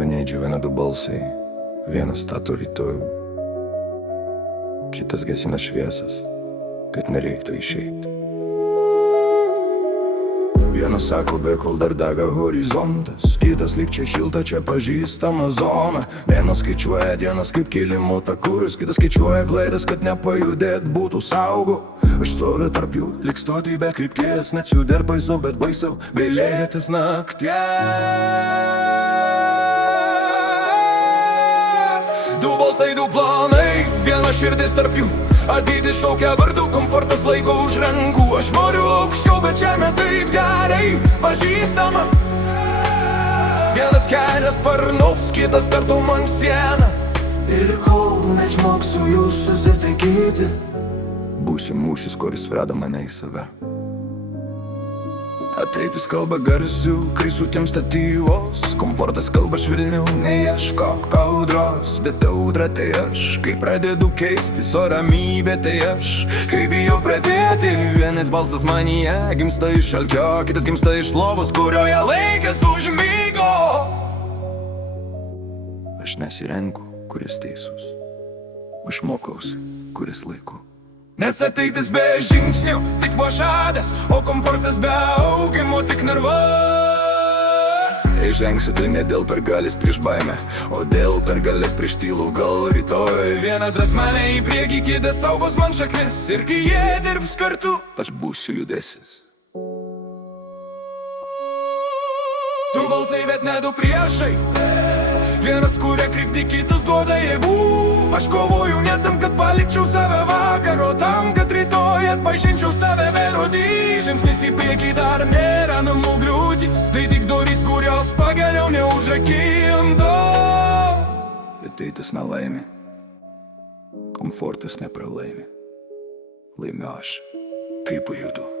Mane džiovina du balsai, vienas stato rytojų, kitas gesina šviesas, kad nereiktų išeiti. Vienas sako, be kol dar dega horizontas, kitas lyg čia šilta, čia pažįstama zona. Vienas skaičiuoja dienas kaip kilimo takurus, kitas skaičiuoja klaidas, kad nepajudėt būtų saugu. Aš stoviu tarp jų, lyg stoti be krypties, net jų dar baisu, bet baisiau gailėtis nakties. Du balsai, du planai, viena širdis tarp jų. Ateitis šaukia vardu, komfortas laiko už rankų. Aš noriu aukščiau, bet žemė taip gerai pažįstama. Vienas kelias sparnus, kitas tartum ant sieną. Ir kol neišmoksiu jūs susitaikyti, būsiu mūšis, kuris veda mane į save. Ateitis kalba garsių, kai sutemsta tylos. Komfortas kalba švilniau, neieškok audros. Bet audra tai aš, kai pradedu keistis, o ramybė tai aš, kai bijau pradėti. Vienas balsas manyje gimsta iš šalčio, kitas gimsta iš lovos, kurioje laikas užmygo. Aš nesirenku, kuris teisus, aš mokausi, kuris laiku. Nes ateitis be žingsnių, tik pažadas, o komfortas be augimo, tik nervas. Žengsiu tai ne dėl pergalės prieš baimę, o dėl pergalės prieš tylų gal rytoj. Vienas ves mane į priekį, kitas saugos man šaknis, ir kai jie dirbs kartu, aš būsiu judesis. Du balsai, bet ne du priešai. Vienas kuria kryptį, kitas duoda jėgų. Aš kovoju ne tam, kad palikčiau save vakar, o tam, kad rytoj atpažinčiau save melodį. Žingsnis į priekį dar nėra namų griūtis, tai tik durys, kurios pagaliau neužrakinto. Ateitis nelaimė, komfortas nepralaimė. Laimiu aš, kai pajudu.